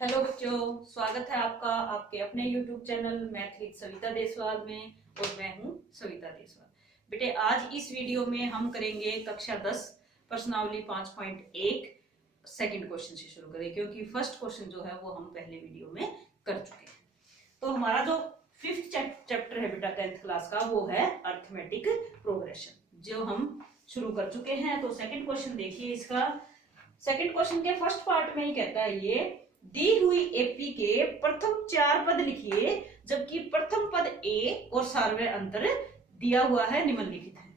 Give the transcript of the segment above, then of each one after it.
Hello बच्चों, स्वागत है आपका आपके अपने YouTube channel math with Savita Deswal में। और मैं हूं सविता देसवाल। बेटे, आज इस वीडियो में हम करेंगे कक्षा 10 प्रश्नावली 5.1 सेकंड क्वेश्चन से शुरू करें, क्योंकि फर्स्ट क्वेश्चन जो है वो हम पहले वीडियो में कर चुके हैं। तो हमारा जो फिफ्थ चैप्टर है बेटा 10th क्लास का, वो है अर्थमेटिक प्रोग्रेशन, जो हम शुरू कर चुके हैं। तो सेकंड क्वेश्चन देखिए इसका। सेकंड क्वेश्चन के फर्स्ट पार्ट में ही कहता है ये दी हुई एपी के प्रथम 4 पद लिखिए, जबकि प्रथम पद ए और सार्वय अंतर दिया हुआ है, निम्नलिखित है।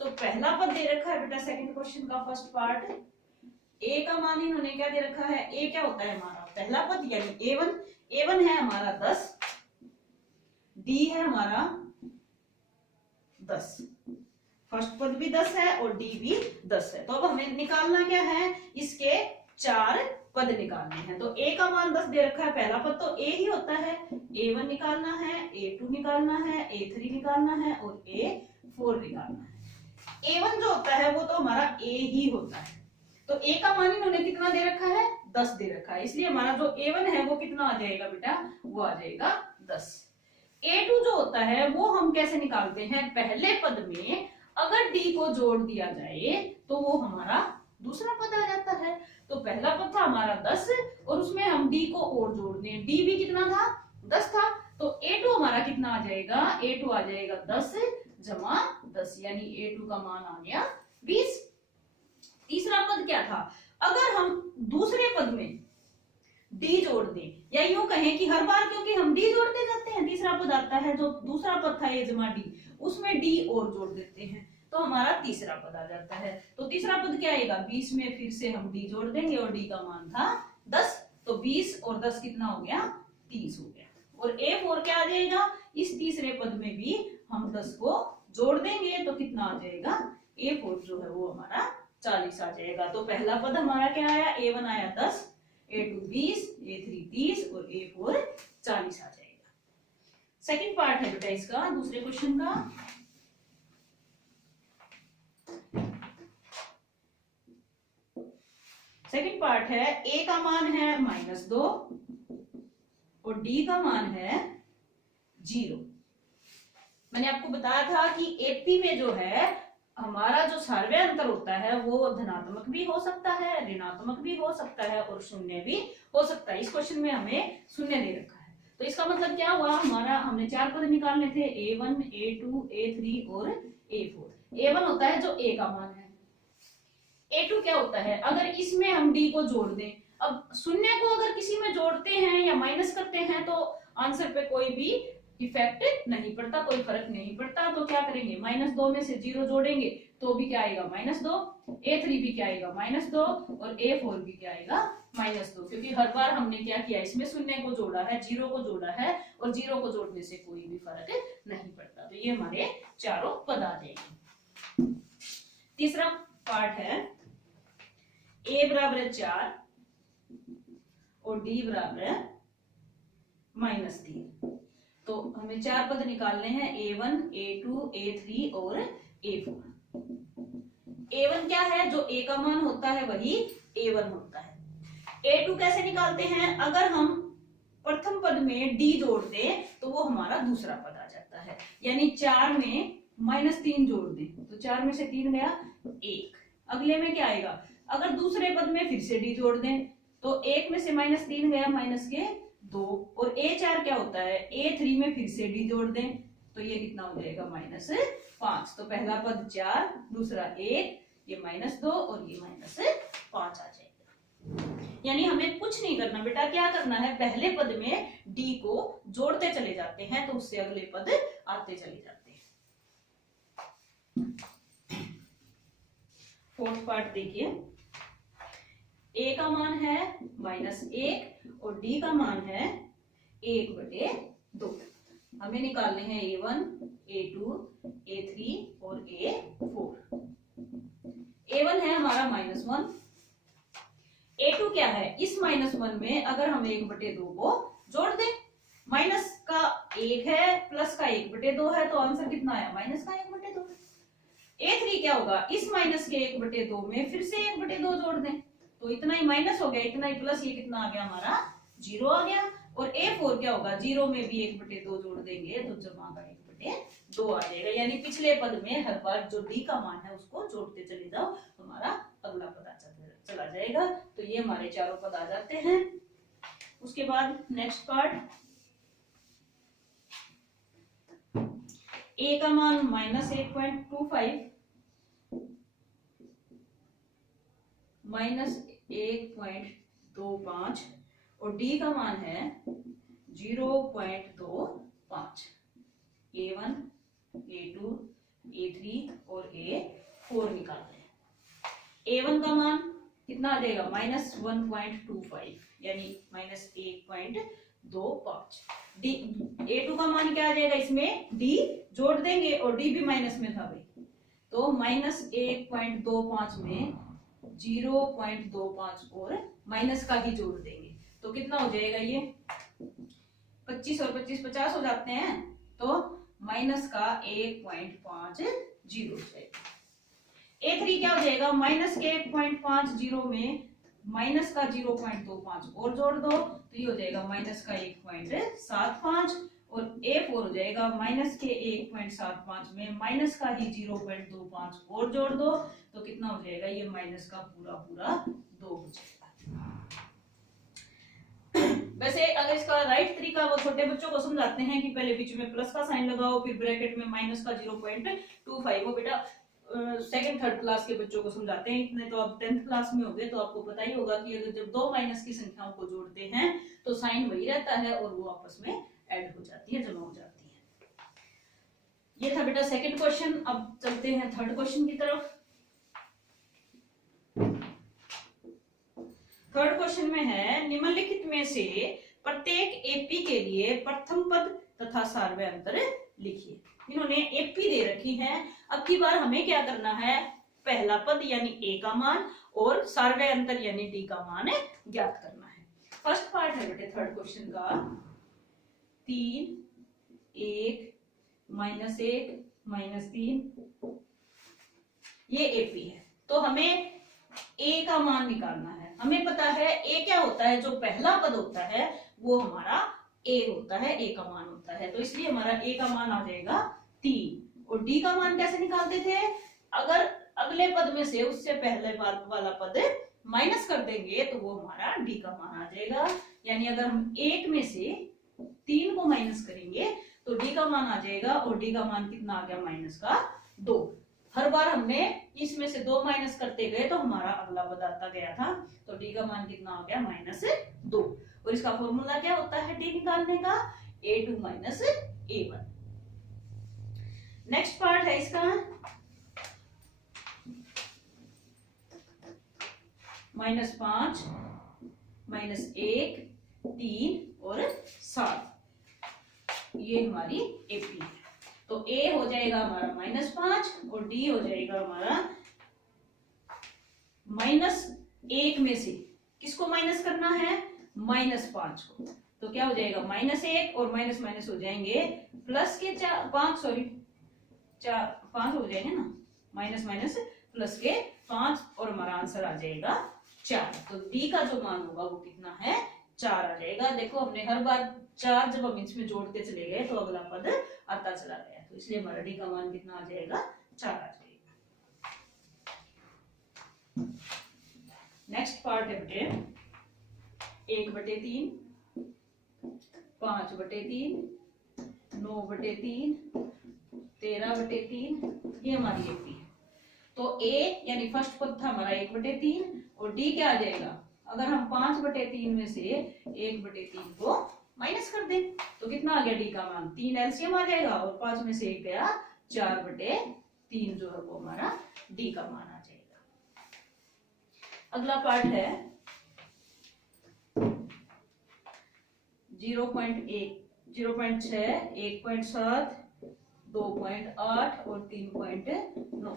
तो पहला पद दे रखा है बेटा सेकंड क्वेश्चन का फर्स्ट पार्ट। ए का मान इन्होंने क्या दे रखा है? ए क्या होता है हमारा पहला पद यानी A1। A1 है हमारा 10, डी है हमारा 10, फर्स्ट पद भी 10 है और डी भी 10 है। तो अब हमें निकालना क्या है? इसके 4 पद निकालने हैं। तो ए का मान 10 दे रखा है, पहला पद तो ए ही होता है। A1 निकालना है, A2 निकालना है, A3 निकालना है और A4 निकालना है। A1 जो होता है वो तो हमारा A ही होता है। तो ए का मान इन्होंने कितना दे रखा है? 10 दे रखा है, इसलिए हमारा जो A1 है वो कितना आ जाएगा बेटा? वो आ जाएगा 10। A2 जो होता है वो हम कैसे निकालते हैं? पहले पद में अगर डी को जोड़ दिया जाए तो वो हमारा दूसरा पद आ जाता है। तो पहला पद था हमारा 10 और उसमें हम डी को और जोड़ दें। डी भी कितना था? 10 था। तो A2 हमारा कितना आ जाएगा? A2 आ जाएगा 10 जमा 10, यानी A2 का मान आ गया 20। तीसरा पद क्या था? अगर हम दूसरे पद में डी जोड़ दें, या यूं कहें कि हर बार क्योंकि हम डी जोड़ते जाते हैं, तीसरा पद आता है जो दूसरा पद था ए जमा डी, उसमें डी और जोड़ देते हैं तो हमारा तीसरा पद आ जाता है। तो तीसरा पद क्या आएगा? 20 में फिर से हम डी जोड़ देंगे और डी का मान था 10, तो 20 और 10 कितना हो गया? 30 हो गया। और A4 क्या आ जाएगा? इस तीसरे पद में भी हम 10 को जोड़ देंगे तो कितना आ जाएगा? A4 जो है वो हमारा 40 आ जाएगा। तो पहला पद हमारा क्या आया? A1 आया 10, A2 20, A3 30 और A4 40 आ जाएगा। सेकंड पार्ट है बेटा इसका, दूसरे क्वेश्चन का। सेकंड पार्ट है ए का मान है -2 और डी का मान है 0। मैंने आपको बताया था कि एपी में जो है हमारा जो सार्वय अंतर होता है वो धनात्मक भी हो सकता है, ऋणात्मक भी हो सकता है और शून्य भी हो सकता है। इस क्वेश्चन में हमें शून्य दे रखा है, तो इसका मतलब क्या हुआ? हमारा हमने 4 पद निकालने थे, A1, A2, A3 और A4। A1 होता है जो A का मान है। A2 क्या होता है? अगर इसमें हम D को जोड़ दें, अब शून्य को अगर किसी में जोड़ते हैं या माइनस करते हैं तो आंसर पे कोई भी इफेक्ट नहीं पड़ता, कोई फर्क नहीं पड़ता। तो क्या करेंगे? -2 में से 0 जोड़ेंगे तो भी क्या आएगा? -2। A3 भी क्या आएगा? -2 और A4 भी क्या आएगा? -2, क्योंकि हर बार हमने क्या किया? इसमें शून्य को जोड़ा है, 0 को जोड़ा है और 0 को जोड़ने से कोई भी फर्क नहीं पड़ता। तो ये हमारे चारों पद आ जाएंगे। तीसरा पार्ट है A बराबर है 4 और D बराबर है -3। तो हमें 4 पद निकालने हैं, A1, A2, A3 और A4। A1 क्या है? जो A का मान होता है वही A1 होता है। A2 कैसे निकालते हैं? अगर हम प्रथम पद में D जोड़ दें तो वो हमारा दूसरा पद आ जाता है, यानी 4 में -3 जोड़ दें तो 4 में से 3 गया 1। अगले में क्या आएगा? अगर दूसरे पद में फिर से डी जोड़ दें तो 1 में से -3 गया -2 और A4 क्या होता है? A3 में फिर से डी जोड़ दें तो ये कितना हो जाएगा? -5। तो पहला पद 4, दूसरा 1, ये -2 और ये -5 आ जाएगा। यानी हमें कुछ नहीं करना बेटा, क्या करना है? पहले पद में डी को जोड़ते चले जाते हैं तो उससे अगले पद आते चले जाते हैं। फोर्थ पार्ट देखिए, ए का मान है -1 और डी का मान है 1/2। हमें निकालने हैं A1, A2, A3 और A4। A1 है हमारा -1, A2 क्या है? इस -1 में अगर हम 1/2 को जोड़ दें, माइनस का 1 है प्लस का 1/2 है तो आंसर कितना आया? माइनस का 1/2। A3 क्या होगा? इस माइनस के 1/2 में फिर से 1/2 जोड़ दें तो इतना ही माइनस हो गया, इतना ही प्लस, ये कितना आ गया हमारा 0 आ गया। और A4 क्या होगा, 0 में भी 1/2 जोड़ देंगे तो जमा का 1/2 आ जाएगा। यानी पिछले पद में हर बार जो D का मान है उसको जोड़ते चले जाओ, हमारा अगला पद चला जाएगा। तो ये हमारे चारों पद आ जाते हैं। उसके बाद नेक्स्ट पार्ट, A का मान -1.25 -1.25 और D का मान है 0.25। A1, A2, A3 और A4 निकालते हैं। A1 का मान कितना आ जाएगा, -1.25 यानी -1.25। डी A2 का मान क्या आ जाएगा, इसमें D जोड़ देंगे और D भी माइनस में था भाई, तो -1.25 में 0.25 और माइनस का ही जोड़ देंगे तो कितना हो जाएगा, ये 25 और 25 50 हो जाते हैं, तो माइनस का 1.50 जाएगा। A3 क्या हो जाएगा, -1.50 में माइनस का 0.25 और जोड़ दो तो ये हो जाएगा माइनस का 1.75 और A4 हो जाएगा माइनस के 1.75 में माइनस का ही 0.25 और जोड़ दो तो कितना हो जाएगा, ये माइनस का पूरा 2 हो जाएगा। वैसे अगर इसका राइट तरीका वो छोटे बच्चों को समझाते हैं कि पहले बीच में प्लस का साइन लगाओ फिर ब्रैकेट में माइनस का 0.25, वो बेटा सेकंड थर्ड क्लास के बच्चों को समझाते हैं। इतने तो आप 10th क्लास में होंगे तो आपको पता ही होगा कि अगर जब दो माइनस की संख्याओं को जोड़ते हैं तो साइन वही रहता है और वो आपस में ऐड हो जाती है, जमा हो जाती है। ये था बेटा सेकंड क्वेश्चन। अब चलते हैं थर्ड क्वेश्चन की तरफ। थर्ड क्वेश्चन में है, निम्नलिखित में से प्रत्येक एपी के लिए प्रथम पद तथा सार्वय अंतर लिखिए। इन्होंने एपी दे रखी है। अब की बार हमें क्या करना है, पहला पद यानी ए का मान और सार्वय अंतर यानी डी का मान ज्ञात करना है। फर्स्ट पार्ट है बेटे थर्ड क्वेश्चन का, 3 1 -1 -3, ये एपी है। तो हमें ए का मान निकालना है। हमें पता है ए क्या होता है, जो पहला पद होता है वो हमारा ए होता है, ए का मान होता है। तो इसलिए हमारा ए का मान आ जाएगा 3। और डी का मान कैसे निकालते थे, अगर अगले पद में से उससे पहले वाला पद माइनस कर देंगे तो वो हमारा डी का मान आ जाएगा। यानी अगर हम 1 में से 3 को माइनस करेंगे तो डी का मान आ जाएगा और डी का मान कितना आ गया, माइनस का 2। हर बार हमने इसमें से 2 माइनस करते गए तो हमारा अगला पद आता गया था, तो डी का मान कितना आ गया, -2। और इसका फॉर्मूला क्या होता है डी निकालने का, A2 - A1। नेक्स्ट पार्ट है इसका, -5 -1 3 और 7, ये हमारी एपी है। तो ए हो जाएगा हमारा -5 और डी हो जाएगा हमारा -1 में से किसको माइनस करना है, -5 को। तो क्या हो जाएगा, -1 और माइनस माइनस हो जाएंगे, प्लस के 5 हो जाएंगे ना, माइनस माइनस प्लस के 5 और हमारा आंसर आ जाएगा 4। तो डी का जो मान होगा वो कितना है, 4 आ जाएगा। देखो हमने हर बार 4 जब हम इसमें जोड़ते चले गए तो अगला पद आता चला गया, तो इसलिए हमारा डी का मान कितना आ जाएगा, 4 आ जाएगा। नेक्स्ट पार्ट है बेटे 1/3 5/3 9/3 13/3, ये हमारी एपी है। तो ए यानी फर्स्ट पद था हमारा 1/3 और डी क्या आ जाएगा, अगर हम 5/3 में से 1/3 को माइनस कर दें तो कितना आ गया डी का मान, 3 एलसीएम आ जाएगा और 5 में से 1 गया, 4/3 जो है वो हमारा डी का मान आ जाएगा। अगला पार्ट है 0.1 0.6 1.7 2.8 और 3.9।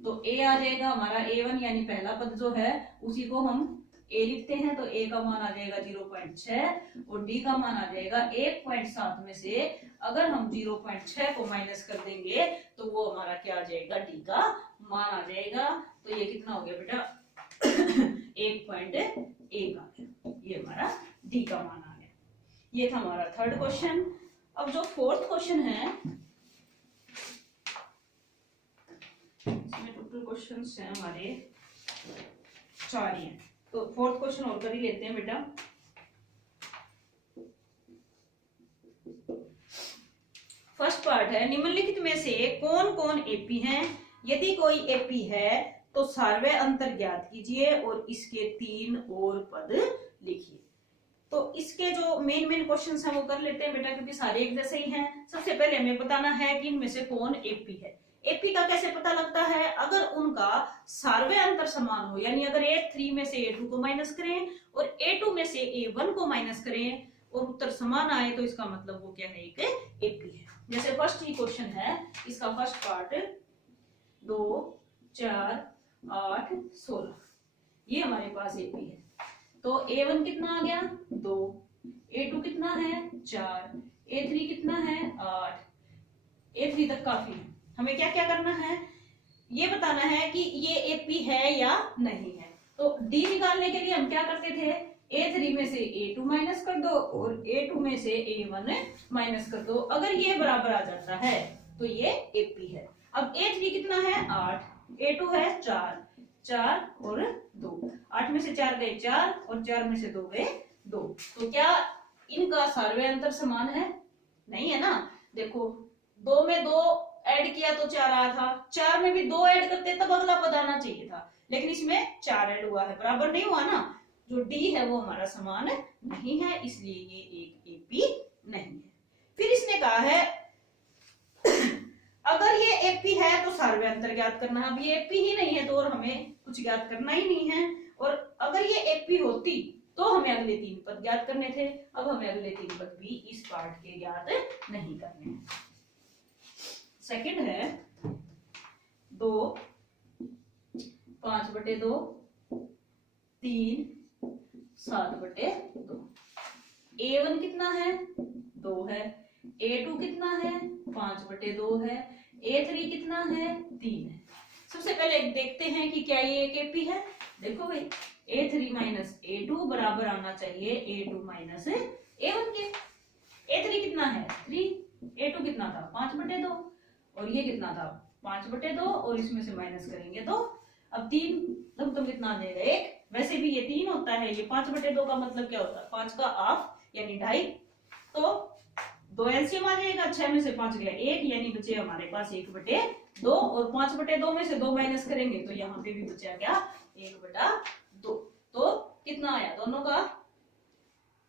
तो ए आ जाएगा हमारा A1 यानी पहला पद जो है उसी को हम ए लिखते हैं, तो ए का मान आ जाएगा 0.6 और डी का मान आ जाएगा 1.7 में से अगर हम 0.6 को माइनस कर देंगे तो वो हमारा क्या आ जाएगा, डी का मान आ जाएगा। तो ये कितना हो गया बेटा 1.1 आ गया, ये हमारा डी का मान आ गया। ये था हमारा थर्ड क्वेश्चन। अब जो फोर्थ क्वेश्चन है, इसमें टोटल क्वेश्चंस हैं हमारे 4 ही हैं, तो फोर्थ क्वेश्चन और कर ही लेते हैं बेटा। फर्स्ट पार्ट है, निम्नलिखित में से कौन कौन एपी हैं? यदि कोई एपी है तो सार्वय अंतर ज्ञात कीजिए और इसके 3 और पद लिखिए। तो इसके जो मेन क्वेश्चंस हैं वो कर लेते हैं बेटा, क्योंकि सारे एक जैसे ही हैं। सबसे पहले हमें बताना है कि इनमें से कौन एपी है। एपी का कैसे पता लगता है? अगर उनका सार्वय अंतर समान हो, यानी अगर A3 में से A2 को माइनस करें और A2 में से A1 को माइनस करें और उत्तर समान आए, तो इसका मतलब वो क्या है? एक एपी है। जैसे फर्स्ट ही क्वेश्चन है, इसका फर्स्ट पार्ट 2, 4, 8, 16, ये हमारे पास एपी है। तो A1 कितना आ गया? 2, A2 कितना है? 4, A3 कितना है? 8, A3 तक काफी है। हमें क्या क्या करना है? ये बताना है कि ये एपी है या नहीं है। तो डी निकालने के लिए हम क्या करते थे? A3 में से A2 माइनस कर दो और A2 में से A1 माइनस कर दो। अगर ये बराबर आ जाता है तो ये एपी है। अब A3 कितना है? 8, A2 है 4, 4 और 2, 8 में से 4 गए 4 और 4 में से 2 गए 2। तो क्या इनका सार्वय अंतर समान है? नहीं है ना। देखो 2 में 2 ऐड किया तो 4 आया था, 4 में भी 2 ऐड करते तब अगला पद आना चाहिए था, लेकिन इसमें 4 ऐड हुआ है, बराबर नहीं हुआ ना। जो डी है वो हमारा समान नहीं है, इसलिए ये एक एपी नहीं है। फिर इसने कहा है अगर ये एपी है तो सार्वय अंतर ज्ञात करना। अब ये एपी ही नहीं है तो और हमें कुछ ज्ञात करना ही नहीं है। और अगर ये एपी होती तो हमें अगले 3 पद ज्ञात करने थे। अब हमें अगले 3 पद भी इस पार्ट के ज्ञात नहीं करने हैं। सेकंड है 2, 5/2, 3, 7/2। A1 कितना है? 2 है। A2 कितना है? 5/2 है। A3 कितना है? 3 है। सबसे पहले देखते हैं कि क्या ये एक एपी है। देखो भाई A3 माइनस A2 बराबर आना चाहिए A2 माइनस A1 के। A3 कितना है? 3, A2 कितना था? 5/2 और ये कितना था? 5/2 और इसमें से माइनस करेंगे तो अब 3 लघुत्तम कितना आ जाएगा? 1। वैसे भी ये 3 होता है, ये 5/2 का मतलब क्या होता है? 5 का हाफ यानी 2.5। तो 2 एलसीएम आ जाएगा, 6 में से 5 गया 1, यानी बचे हमारे पास 1/2 और 5/2 में से 2 माइनस करेंगे तो यहाँ पे भी बचा क्या? 1/2। तो कितना आया? दोनों का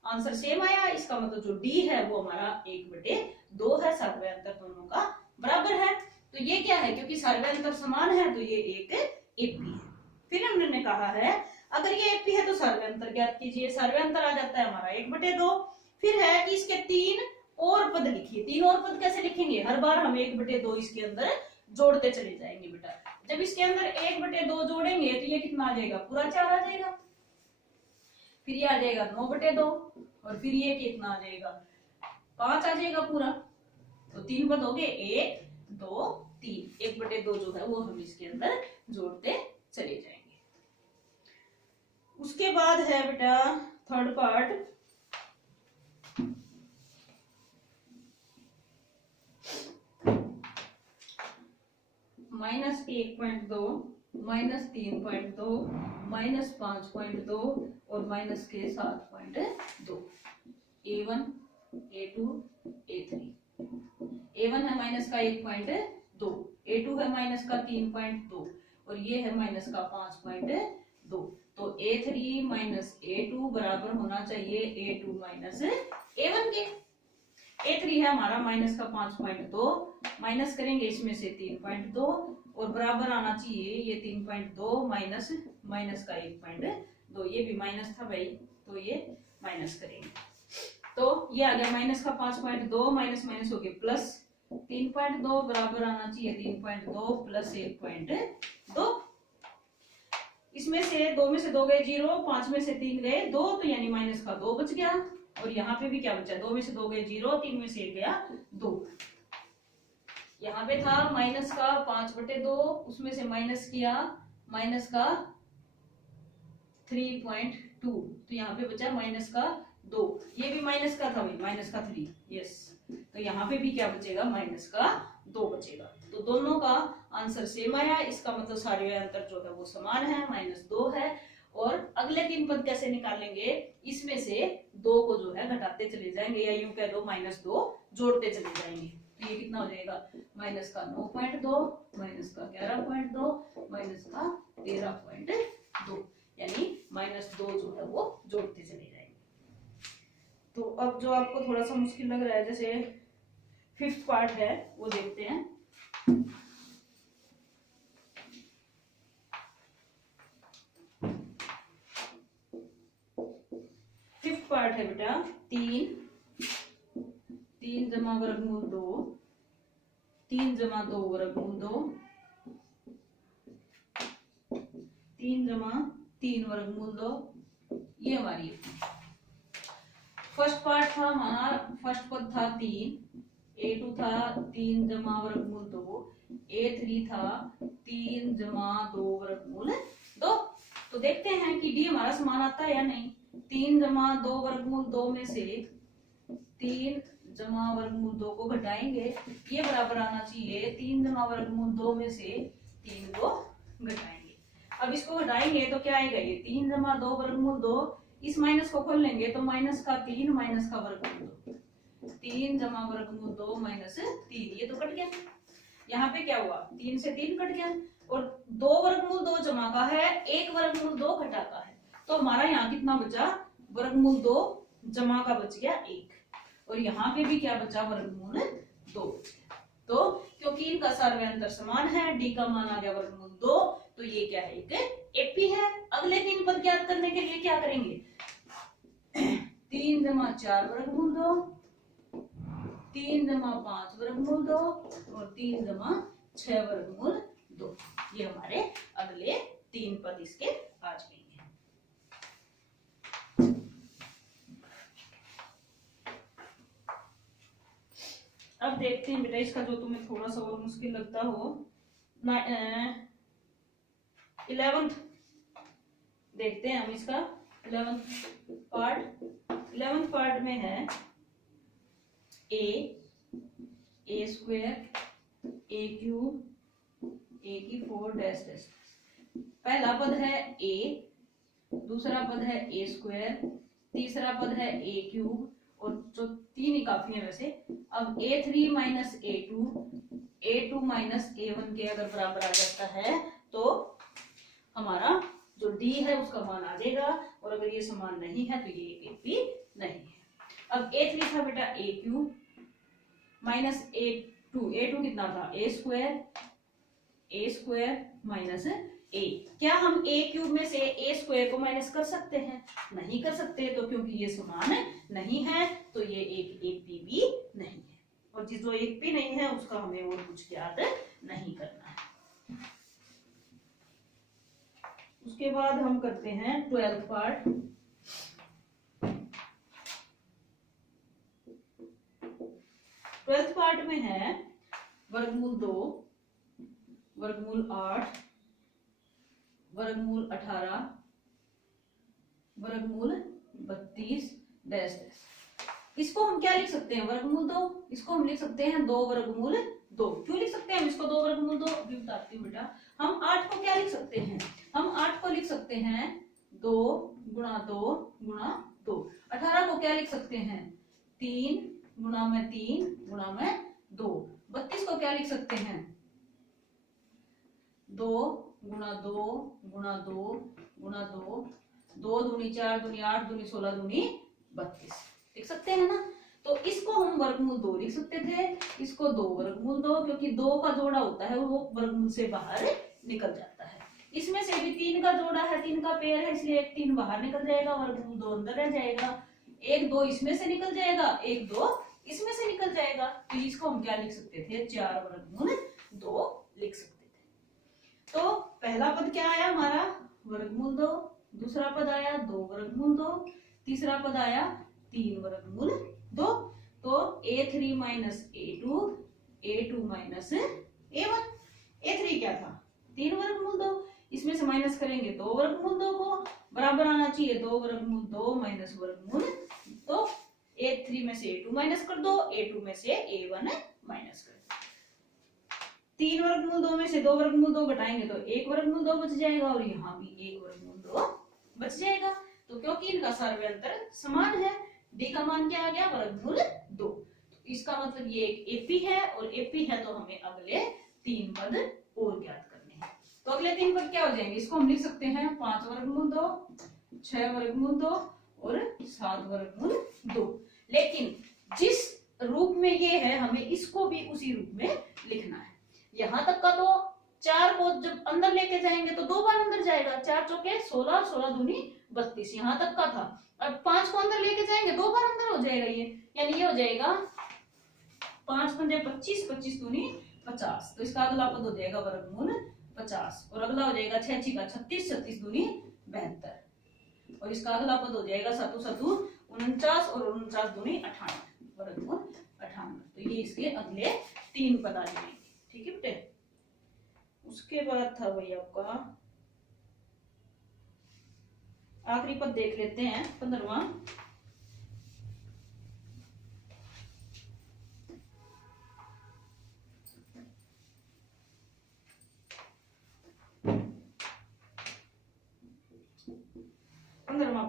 आंसर सेम आया। इसका मतलब जो डी है वो हमारा 1/2 है। सार्वय अंतर दोनों का बराबर है। तो ये क्या है? क्योंकि सार्वय अंतर समान है तो ये एक एपी है। फिर हमने कहा है अगर ये एपी है तो सार्वय अंतर ज्ञात कीजिए। सार्वय अंतर आ जाता है हमारा 1/2। फिर है कि इसके 3 और पद लिखिए। 3 और पद कैसे लिखेंगे? हर बार हम 1/2 इसके अंदर जोड़ते चले जाएंगे बेटा। जब इसके अंदर 1/2 जोड़ेंगे तो ये कितना आ जाएगा? पूरा 4 आ जाएगा। फिर ये आ जाएगा 9/2 और फिर ये कितना आ जाएगा? 5 आ जाएगा पूरा। तो 3 पद हो गए, 1, 2, 3। 1/2 जो है वो हम इसके अंदर जोड़ते चले जाएंगे। उसके बाद है बेटा थर्ड पार्ट, -1.2, -3.2, -5.2 और माइनस के 7.2। A1, A2, A3। A1 है माइनस का 1.2, A2 है माइनस का 3.2 और ये है माइनस का 5.2। तो A3 माइनस A2 बराबर होना चाहिए A2 माइनस A1 के। A3 है हमारा माइनस का 5.2, माइनस करेंगे इसमें से 3.2 और बराबर आना चाहिए ये 3.2 माइनस का 1.2। ये भी माइनस था भाई, तो ये माइनस करेंगे तो ये आ गया माइनस का 5.2, माइनस माइनस हो गया प्लस 3.2, बराबर आना चाहिए 3.2 प्लस 1.2। इसमें से 2 में से 2 गए 0, 5 में से 3 गए 2, तो यानी माइनस का 2 बच गया। और यहाँ पे भी क्या बचा? 2 में से 2 गए 0, 3 में से 1 गया 2। यहाँ पे था माइनस का 5/2, उसमें से माइनस किया माइनस का 3.2, तो यहाँ पे बचा माइनस का 2, ये भी माइनस का था भाई, माइनस का 3, यस। तो यहाँ पे भी क्या बचेगा, माइनस का 2 बचेगा। तो दोनों का आंसर सेम आया, इसका मतलब सारे अंतर जो है वो समान है, -2 है। और अगले 3 पद कैसे निकालेंगे, इसमें से 2 को जो है घटाते चले जाएंगे, या यूं कह दो -2 जोड़ते चले जाएंगे। तो ये कितना हो जाएगा, माइनस का 9.2, माइनस का 11.2, माइनस का 13.2, यानी -2 जो है वो जोड़ते चले जाएंगे। तो अब जो आपको थोड़ा सा मुश्किल लग रहा है, जैसे 5th पार्ट है, वो देखते हैं। फिफ्थ पार्ट है बेटा 3 जमा वर्गमूल 2, 3 जमा 2 वर्गमूल 2, 3 जमा 3 वर्गमूल 2, ये हमारी फर्स्ट पार्ट था हमारा। फर्स्ट पद था 3, A2 था 3 जमा वर्गमूल 2, A3 था 3 जमा 2 वर्गमूल 2। तो देखते हैं कि डी हमारा समान आता है या नहीं। 3 जमा 2 वर्गमूल 2 में से 3 जमा वर्गमूल 2 को घटाएंगे, ये बराबर आना चाहिए 3 जमा वर्गमूल 2 में से 3 को घटाएंगे। अब इसको घटाएंगे तो क्या आएगा, ये 3 जमा 2 वर्गमूल 2, इस माइनस को खोल लेंगे तो माइनस का 3 माइनस का वर्गमूल 2, 3 जमा वर्गमूल 2 माइनस 3, ये तो कट गया। यहाँ पे क्या हुआ, 3 से 3 कट गया, और 2 वर्गमूल 2 जमा का है, 1 वर्गमूल 2 घटा का है। तो हमारा यहाँ कितना बचा, वर्गमूल 2 जमा का बच गया 1, और यहाँ पे भी क्या बचा, वर्गमूल 2। तो क्योंकि इनका सार्वय अंतर समान है, डी का मान आ गया वर्गमूल 2, तो ये क्या है, एक एपी है। अगले 3 पद ज्ञात करने के लिए क्या करेंगे, 3 जमा 4 वर्गमूल 2, 3 जमा 5 वर्गमूल 2, और 3 जमा 6 वर्गमूल 2, ये हमारे अगले 3 पद इसके आ जाएंगे। अब देखते हैं बेटा इसका जो तुम्हें थोड़ा सा और मुश्किल लगता हो, 11th देखते हैं हम इसका। 11th पार्ट में है a square, a cube, a की 4 डैश डैश। पहला पद है a, दूसरा पद है a स्क्वायर, तीसरा पद है a क्यूब, और जो 3 ही काफी है वैसे। अब a3 minus a2, a2 minus a1 के अगर बराबर आ जाता है तो हमारा जो d है उसका मान आ जाएगा, और अगर ये समान नहीं है तो ये एक भी नहीं है। अब a3 था बेटा a क्यूब माइनस a2 कितना था, a स्क्वायर माइनस a। क्या हम a क्यूब में से a स्क्वायर को माइनस कर सकते हैं, नहीं कर सकते, तो क्योंकि ये समान नहीं है तो ये एक p भी नहीं है, और जिस जो एक p नहीं है उसका हमें और कुछ ज्ञात नहीं करना है। उसके बाद हम करते हैं 12th पार्ट। 12th पार्ट में है वर्गमूल 2, वर्गमूल 8, वर्गमूल 18, वर्गमूल 32 डैश डैश। इसको हम क्या लिख सकते हैं, वर्गमूल 2, इसको हम लिख सकते हैं 2 वर्गमूल 2। क्यों लिख सकते हैं हम इसको 2 वर्गमूल 2, अभी बताती हूँ बेटा। हम 8 को क्या लिख सकते हैं, हम 8 को लिख सकते हैं 2 गुणा 2 गुणा 2। 18 को क्या लिख सकते हैं, 3 गुणा में 3 गुणा में 2। 32 को क्या लिख सकते हैं, 2 गुणा 2 गुणा 2 गुणा 2, 2 दूनी 4 दूनी 8 दूनी 16 दूनी 32 लिख सकते हैं ना। तो इसको हम वर्गमूल 2 लिख सकते थे, इसको 2 वर्गमूल 2, क्योंकि 2 का जोड़ा होता है वो वर्गमूल से बाहर निकल जाता है। इसमें से भी 3 का जोड़ा है, 3 का पेयर है, इसलिए एक 3 बाहर निकल जाएगा, वर्गमूल 2 अंदर रह जाएगा। एक 2 इसमें से निकल जाएगा, एक 2 इसमें से निकल जाएगा, तो इसको हम क्या लिख सकते थे, 4 वर्गमूल 2 लिख सकते थे। तो पहला पद क्या आया हमारा, वर्गमूल 2, दूसरा पद आया 2 वर्गमूल 2, तीसरा पद आया 3 वर्गमूल 2। तो a3 minus a2, a2 minus a1। a3 क्या था, 3 वर्गमूल 2, इसमें से माइनस करेंगे 2 वर्गमूल 2 को, बराबर आना चाहिए 2 वर्गमूल 2 माइनस वर्गमूल A3 में से A2 माइनस कर दो, A2 में से A1 माइनस कर दो। 3 वर्गमूल 2 में से 2 वर्गमूल 2 घटाएंगे तो 1 वर्गमूल 2 बच जाएगा और यहाँ भी 1 वर्गमूल 2 बच जाएगा। तो क्योंकि इनका सर्व अंतर समान है, d का मान क्या आ गया, वर्गमूल 2। तो इसका मतलब ये एक एपी है, और एपी है तो हमें अगले 3 पद और ज्ञात करने हैं। तो अगले 3 पद क्या हो जाएंगे, इसको हम लिख सकते हैं 5 वर्गमूल 2, 6 वर्गमूल 2 और 7 वर्गमूल 2। लेकिन जिस रूप में ये है हमें इसको भी उसी रूप में लिखना है। यहां तक का तो 4 को जब अंदर लेके जाएंगे तो 2 बार अंदर जाएगा, 4 चौके 16, 16 दूनी 32, यहां तक का था। अब 5 को अंदर लेके जाएंगे 2 बार अंदर हो जाएगा ये, यानी ये हो जाएगा 5 पंजे 25, 25 दूनी 50। तो इसका अगला पद हो जाएगा वर्गमूल 50, और अगला हो जाएगा 6 6 का 36, 36 दूनी 72, और इसका अगला पद हो जाएगा 7 7 49 और 49 दूनी 98, वर्गमूल 98। तो ये इसके अगले 3 पद आ जाएंगे। ठीक है बेटे। उसके बाद था भाई आपका आखिरी पद देख लेते हैं, 15वां।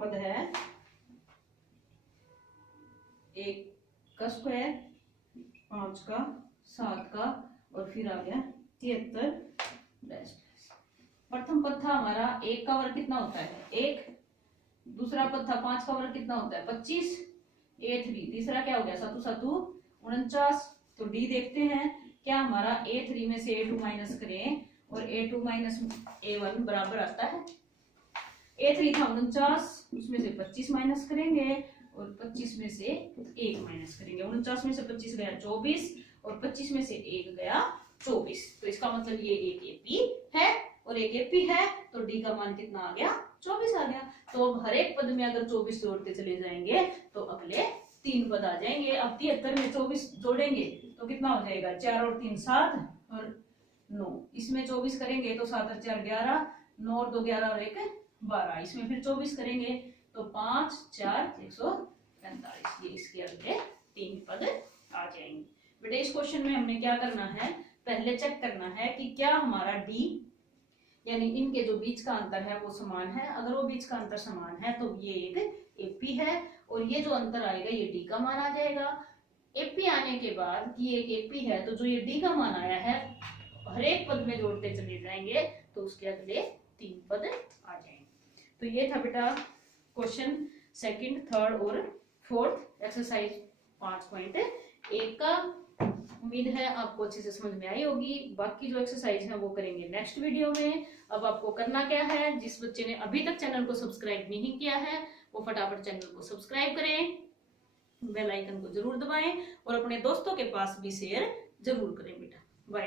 पद है 1 का स्क्वायर, 5 का, 7 का और फिर आ गया 73। प्रथम पद था हमारा 1 का वर्ग कितना होता है 1, दूसरा पद था 5 का वर्ग कितना होता है 25, A3, तीसरा क्या हो गया 7 7 49। तो डी देखते हैं क्या हमारा A3 में से A2 माइनस करें और A2 माइनस A1 बराबर आता है। A3 था 49, उसमें से 25 माइनस करेंगे और 25 में से 1 माइनस करेंगे। 49 में से 25 गया 24 और 25 में से 1 गया 24। तो इसका मतलब ये एक एपी है और एक एपी है, तो डी का मान कितना आ गया 24 आ गया। तो अब हर एक पद में अगर 24 जोड़ते चले जाएंगे तो अगले 3 पद आ जाएंगे। अब 73 में 24 जोड़ेंगे तो कितना हो जाएगा 4 और 3 7 और 9, इसमें 24 करेंगे तो 7 और 4 11, 9 और 2 11 और 1 12, इसमें फिर 24 करेंगे तो 5 4 145। ये इसके अगले 3 पद आ जाएंगे। बेटे इस क्वेश्चन में हमने क्या करना है, पहले चेक करना है कि क्या हमारा डी यानी इनके जो बीच का अंतर है वो समान है। अगर वो बीच का अंतर समान है तो ये एक एपी है और ये जो अंतर आएगा ये डी का मान आ जाएगा। एपी आने के बाद कि एक एपी है तो जो ये डी का मान आया है हर एक पद में जोड़ते चले जाएंगे तो उसके अगले 3 पद आ जाएंगे। तो ये था बेटा क्वेश्चन सेकंड, थर्ड और फोर्थ एक्सरसाइज 5.1 का। उम्मीद है आपको अच्छे से समझ में आई होगी। बाकी जो एक्सरसाइज है वो करेंगे नेक्स्ट वीडियो में। अब आपको करना क्या है, जिस बच्चे ने अभी तक चैनल को सब्सक्राइब नहीं किया है वो फटाफट चैनल को सब्सक्राइब करें, बेल आइकन को जरूर दबाएं और अपने दोस्तों के पास भी शेयर जरूर करें बेटा। बाय।